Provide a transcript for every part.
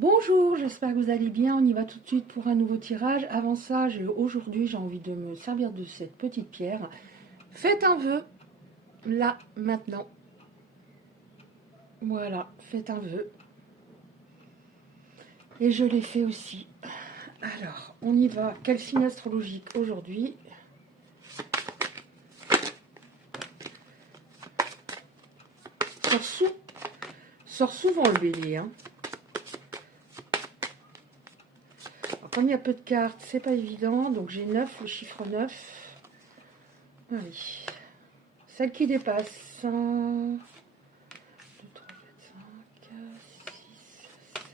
Bonjour, j'espère que vous allez bien. On y va tout de suite pour un nouveau tirage. Avant ça, aujourd'hui, j'ai envie de me servir de cette petite pierre. Faites un vœu, là, maintenant. Voilà, faites un vœu. Et je l'ai fait aussi. Alors, on y va. Quel signe astrologique aujourd'hui? Sort souvent le bélier, hein. Comme il y a peu de cartes, c'est pas évident. Donc j'ai 9, le chiffre 9. Allez. Celle qui dépasse. 1, 2, 3, 4, 5,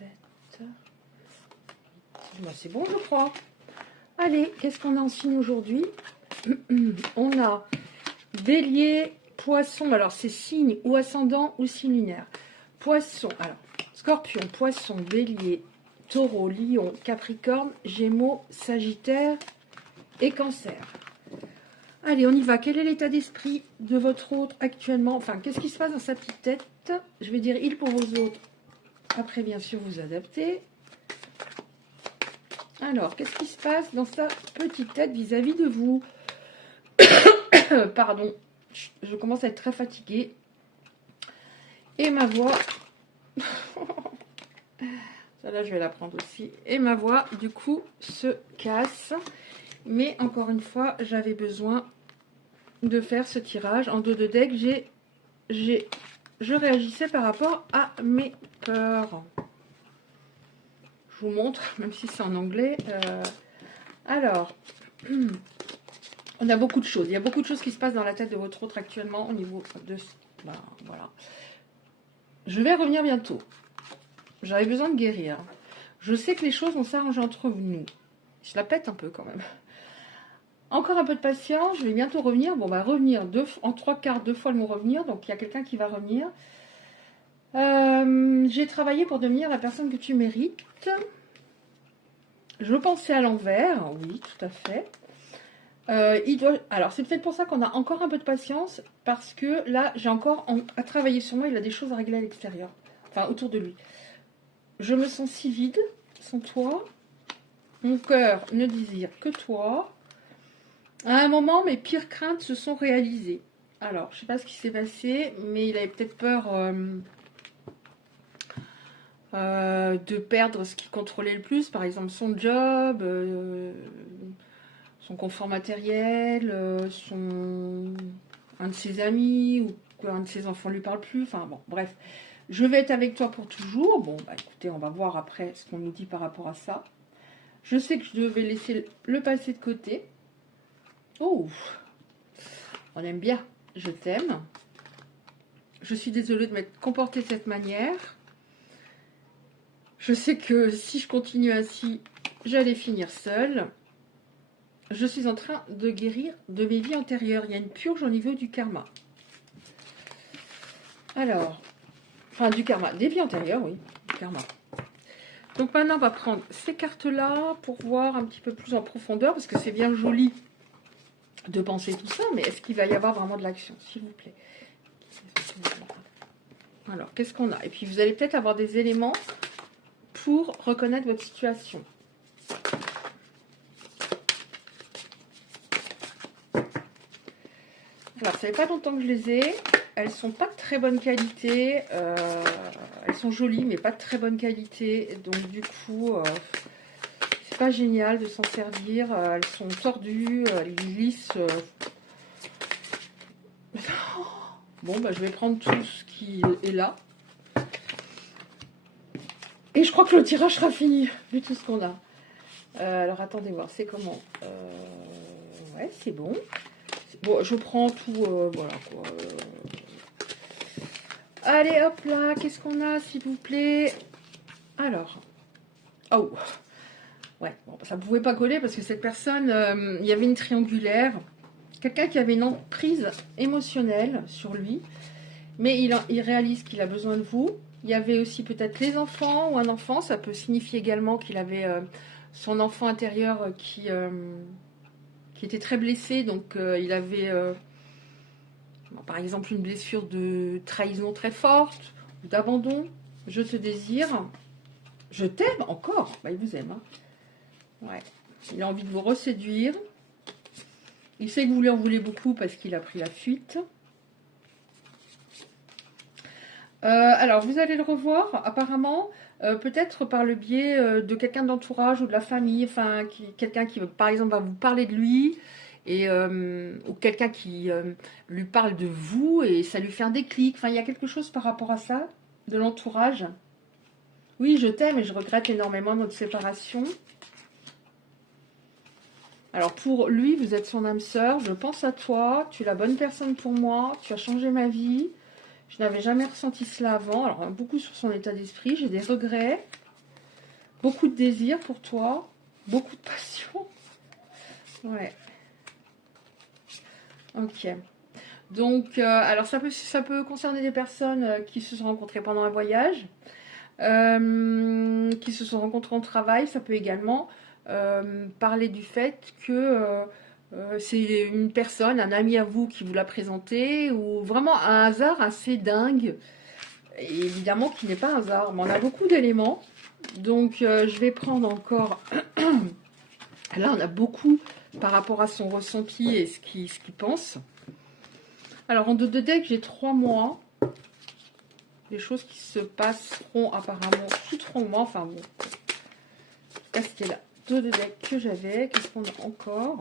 6, 7. Ben, c'est bon, je crois. Allez, qu'est-ce qu'on a en signe aujourd'hui? On a bélier, poisson. Alors, c'est signe ou ascendant ou signe lunaire. Poisson, alors, scorpion, poisson, bélier, taureau, lion, capricorne, gémeaux, sagittaire et cancer. Allez, on y va. Quel est l'état d'esprit de votre autre actuellement? Enfin, qu'est-ce qui se passe dans sa petite tête? Je vais dire il pour vos autres. Après, bien sûr, vous adaptez. Alors, qu'est-ce qui se passe dans sa petite tête vis-à-vis de vous? Pardon, je commence à être très fatiguée. Et ma voix... Celle-là, je vais la prendre aussi. Et ma voix, du coup, se casse. Mais encore une fois, j'avais besoin de faire ce tirage. En dos de deck, je réagissais par rapport à mes peurs. Je vous montre, même si c'est en anglais. Alors, on a beaucoup de choses. Il y a beaucoup de choses qui se passent dans la tête de votre autre actuellement au niveau de... Ben, voilà. Je vais revenir bientôt. J'avais besoin de guérir. Je sais que les choses vont s'arranger entre nous. Je la pète un peu quand même. Encore un peu de patience. Je vais bientôt revenir. Bon, bah revenir en 3/4, 2 fois le mot revenir. Donc, il y a quelqu'un qui va revenir. J'ai travaillé pour devenir la personne que tu mérites. Je pensais à l'envers. Oui, tout à fait. Alors, c'est peut-être pour ça qu'on a encore un peu de patience. Parce que là, j'ai encore à travailler sur moi. Il a des choses à régler à l'extérieur. Enfin, autour de lui. Je me sens si vide sans toi. Mon cœur ne désire que toi. À un moment, mes pires craintes se sont réalisées. Alors, je ne sais pas ce qui s'est passé, mais il avait peut-être peur de perdre ce qu'il contrôlait le plus. Par exemple, son job, son confort matériel, un de ses amis, ou qu'un de ses enfants ne lui parle plus. Enfin, bon, bref. Je vais être avec toi pour toujours. Bon, bah écoutez, on va voir après ce qu'on nous dit par rapport à ça. Je sais que je devais laisser le passé de côté. Oh, on aime bien. Je t'aime. Je suis désolée de m'être comportée de cette manière. Je sais que si je continue ainsi, j'allais finir seule. Je suis en train de guérir de mes vies antérieures. Il y a une purge au niveau du karma. Alors, enfin du karma, des vies antérieures, oui, du karma. Donc maintenant, on va prendre ces cartes-là pour voir un petit peu plus en profondeur, parce que c'est bien joli de penser tout ça, mais est-ce qu'il va y avoir vraiment de l'action, s'il vous plaît? Alors, qu'est-ce qu'on a? Et puis, vous allez peut-être avoir des éléments pour reconnaître votre situation. Alors, ça fait pas longtemps que je les ai. Elles sont pas de très bonne qualité. Elles sont jolies, mais pas de très bonne qualité. Donc, du coup, c'est pas génial de s'en servir. Elles sont tordues, elles glissent. Bon, bah, je vais prendre tout ce qui est là. Et je crois que le tirage sera fini, vu tout ce qu'on a. Alors, attendez voir, c'est comment? Ouais, c'est bon. Bon, je prends tout, voilà quoi. Allez, hop là, qu'est-ce qu'on a, s'il vous plaît? Alors, oh, ouais, bon, ça ne pouvait pas coller parce que cette personne, il y avait une triangulaire. Quelqu'un qui avait une emprise émotionnelle sur lui, mais il réalise qu'il a besoin de vous. Il y avait aussi peut-être les enfants ou un enfant, ça peut signifier également qu'il avait son enfant intérieur qui était très blessé, donc il avait par exemple une blessure de trahison très forte, d'abandon. Je te désire, Je t'aime encore. Bah, il vous aime. Hein. Ouais. Il a envie de vous reséduire. Il sait que vous lui en voulez beaucoup parce qu'il a pris la fuite. Alors, vous allez le revoir, apparemment, peut-être par le biais de quelqu'un d'entourage ou de la famille, enfin, quelqu'un qui, par exemple, va vous parler de lui, et, ou quelqu'un qui lui parle de vous, et ça lui fait un déclic. Enfin, il y a quelque chose par rapport à ça, de l'entourage. Oui, je t'aime et je regrette énormément notre séparation. Alors, pour lui, vous êtes son âme sœur, je pense à toi, tu es la bonne personne pour moi, tu as changé ma vie. Je n'avais jamais ressenti cela avant. Alors, beaucoup sur son état d'esprit. J'ai des regrets. Beaucoup de désir pour toi. Beaucoup de passion. Ouais. Ok. Donc, alors ça peut concerner des personnes qui se sont rencontrées pendant un voyage, qui se sont rencontrées en travail. Ça peut également parler du fait que c'est une personne, un ami à vous qui vous l'a présenté, ou vraiment un hasard assez dingue. Et évidemment qui n'est pas un hasard, mais on a beaucoup d'éléments. Donc je vais prendre encore... Là, on a beaucoup par rapport à son ressenti et ce qu'il pense. Alors, en dos de deck, j'ai 3 mois. Les choses qui se passeront apparemment sous 3 mois. Enfin bon. C'était là. 2 de deck que j'avais. Qu'est-ce qu'on a encore?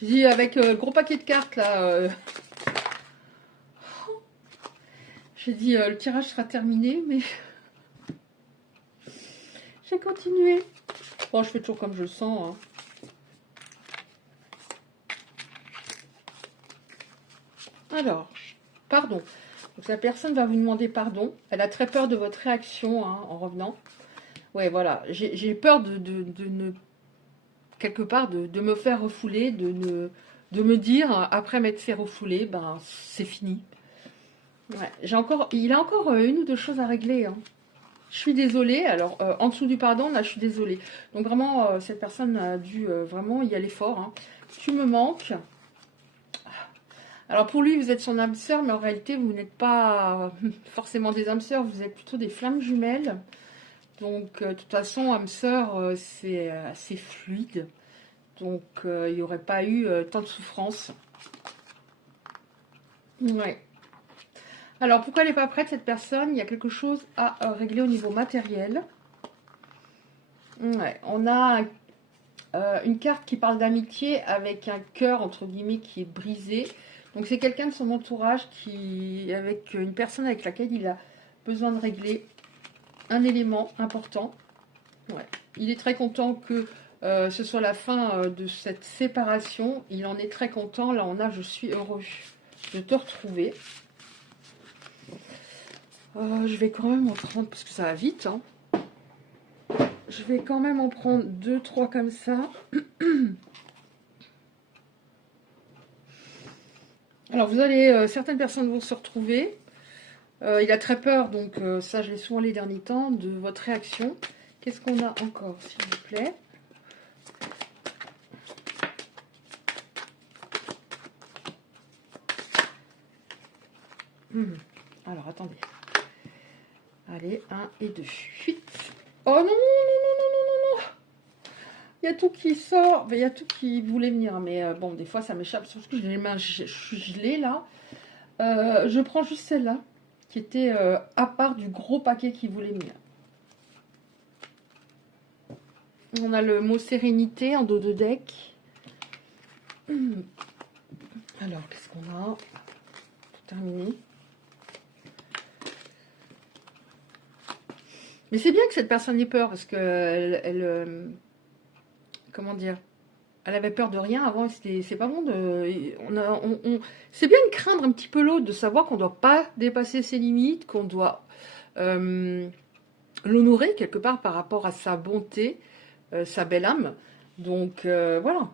J'ai dit avec gros paquet de cartes là. J'ai dit le tirage sera terminé, mais j'ai continué. Bon, je fais toujours comme je le sens. Hein. Alors, pardon. Donc la personne va vous demander pardon. Elle a très peur de votre réaction hein, en revenant. Ouais, voilà. J'ai peur de ne quelque part de me faire refouler, de me dire après m'être fait refouler, ben c'est fini. Ouais, il a encore une ou deux choses à régler. Hein. Je suis désolée. Alors en dessous du pardon, là je suis désolée. Donc vraiment cette personne a dû vraiment y aller fort. Hein. Tu me manques. Alors pour lui vous êtes son âme sœur, mais en réalité vous n'êtes pas forcément des âmes sœurs, vous êtes plutôt des flammes jumelles. Donc de toute façon âme sœur c'est assez fluide. Donc, il n'y aurait pas eu tant de souffrance. Ouais. Alors, pourquoi elle n'est pas prête, cette personne? Il y a quelque chose à régler au niveau matériel. Ouais. On a une carte qui parle d'amitié avec un cœur, entre guillemets, qui est brisé. Donc, c'est quelqu'un de son entourage avec une personne avec laquelle il a besoin de régler un élément important. Ouais. Il est très content que ce soit la fin de cette séparation. Il en est très content. Là, on a je suis heureux de te retrouver. Je vais quand même en prendre, parce que ça va vite. Hein. Je vais quand même en prendre 2, 3 comme ça. Alors, vous allez, certaines personnes vont se retrouver. Il a très peur, donc ça, je l'ai souvent les derniers temps, de votre réaction. Qu'est-ce qu'on a encore, s'il vous plaît? Alors, attendez. Allez, 1 et 2. 8. Oh non, non, non, non, non, non, non. Il y a tout qui sort. Il y a tout qui voulait venir. Mais bon, des fois, ça m'échappe. Surtout que j'ai les mains gelées, là. Je prends juste celle-là, qui était à part du gros paquet qui voulait venir. On a le mot sérénité en dos de deck. Alors, qu'est-ce qu'on a? Tout terminé. Mais c'est bien que cette personne ait peur, parce que comment dire, elle avait peur de rien avant, c'est pas bon de... c'est bien de craindre un petit peu l'autre, de savoir qu'on ne doit pas dépasser ses limites, qu'on doit l'honorer quelque part par rapport à sa bonté, sa belle âme. Donc voilà.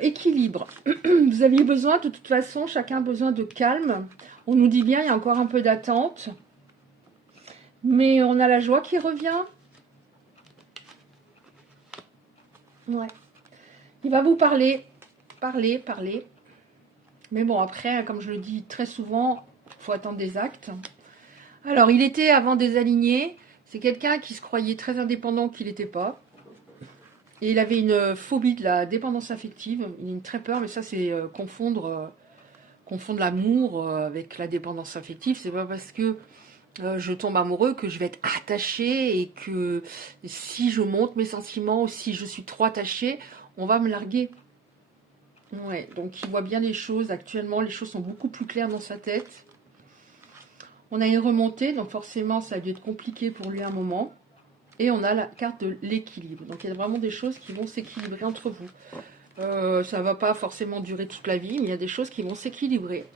Équilibre. Vous aviez besoin, de toute façon, chacun a besoin de calme. On nous dit bien, il y a encore un peu d'attente. Mais on a la joie qui revient. Ouais. Il va vous parler. Parler. Mais bon, après, comme je le dis très souvent, il faut attendre des actes. Alors, il était avant désaligné. C'est quelqu'un qui se croyait très indépendant qu'il n'était pas. Et il avait une phobie de la dépendance affective. Il a une très peur, mais ça, c'est confondre l'amour avec la dépendance affective. C'est pas parce que je tombe amoureux que je vais être attachée et que si je monte mes sentiments ou si je suis trop attachée, on va me larguer. Ouais, donc il voit bien les choses. Actuellement, les choses sont beaucoup plus claires dans sa tête. On a une remontée, donc forcément, ça a dû être compliqué pour lui à un moment. Et on a la carte de l'équilibre. Donc il y a vraiment des choses qui vont s'équilibrer entre vous. Ça ne va pas forcément durer toute la vie, mais il y a des choses qui vont s'équilibrer.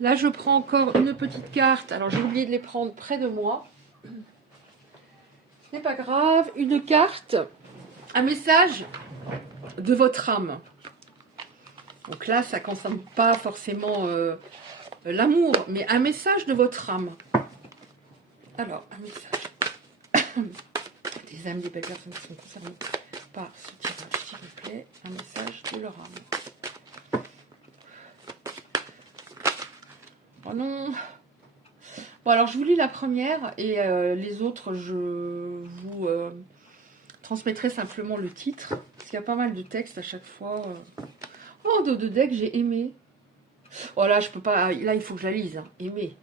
Là, je prends encore une petite carte. Alors, j'ai oublié de les prendre près de moi. Ce n'est pas grave. Une carte, un message de votre âme. Donc là, ça ne concerne pas forcément l'amour, mais un message de votre âme. Alors, un message des âmes, des belles personnes qui sont concernées par ce tirage, s'il vous plaît. Un message de leur âme. Oh non. Bon, alors je vous lis la première et les autres, je vous transmettrai simplement le titre. Parce qu'il y a pas mal de textes à chaque fois. Oh, de deck, j'ai aimé. Oh là, je peux pas. Là, il faut que je la lise. Hein. Aimer.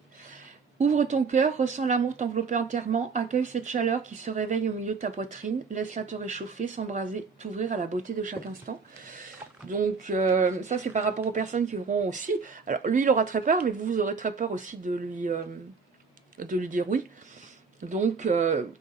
Ouvre ton cœur, ressens l'amour t'envelopper entièrement, accueille cette chaleur qui se réveille au milieu de ta poitrine, laisse-la te réchauffer, s'embraser, t'ouvrir à la beauté de chaque instant. Donc ça c'est par rapport aux personnes qui auront aussi. Alors lui il aura très peur, mais vous aurez très peur aussi de lui dire oui. Donc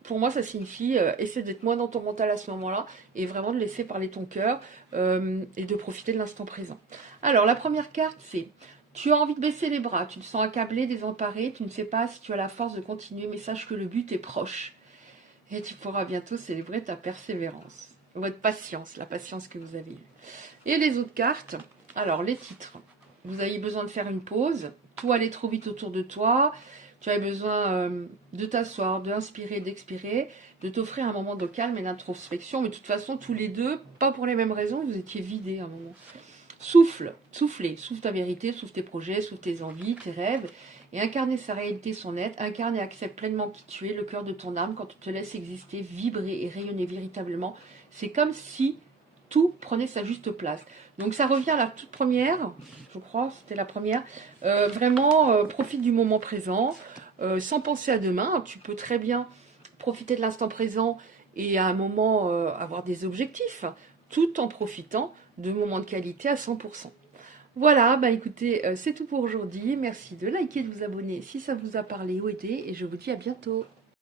pour moi ça signifie essaie d'être moins dans ton mental à ce moment-là et vraiment de laisser parler ton cœur et de profiter de l'instant présent. Alors la première carte c'est tu as envie de baisser les bras, tu te sens accablé, désemparé, tu ne sais pas si tu as la force de continuer, mais sache que le but est proche. Et tu pourras bientôt célébrer ta persévérance, votre patience, la patience que vous avez eue. Et les autres cartes, alors les titres. Vous avez besoin de faire une pause, tout allait trop vite autour de toi, tu as besoin de t'asseoir, d'inspirer, d'expirer, de t'offrir un moment de calme et d'introspection, mais de toute façon, tous les deux, pas pour les mêmes raisons, vous étiez vidés à un moment. Souffle ta vérité, souffle tes projets, souffle tes envies, tes rêves, et incarner sa réalité, son être, incarne et accepte pleinement qui tu es, le cœur de ton âme, quand tu te laisses exister, vibrer et rayonner véritablement. C'est comme si tout prenait sa juste place. Donc ça revient à la toute première, je crois, c'était la première. Vraiment, profite du moment présent, sans penser à demain. Tu peux très bien profiter de l'instant présent et à un moment avoir des objectifs, tout en profitant de moments de qualité à 100%. Voilà, bah écoutez, c'est tout pour aujourd'hui. Merci de liker, de vous abonner si ça vous a parlé ou aidé, et je vous dis à bientôt.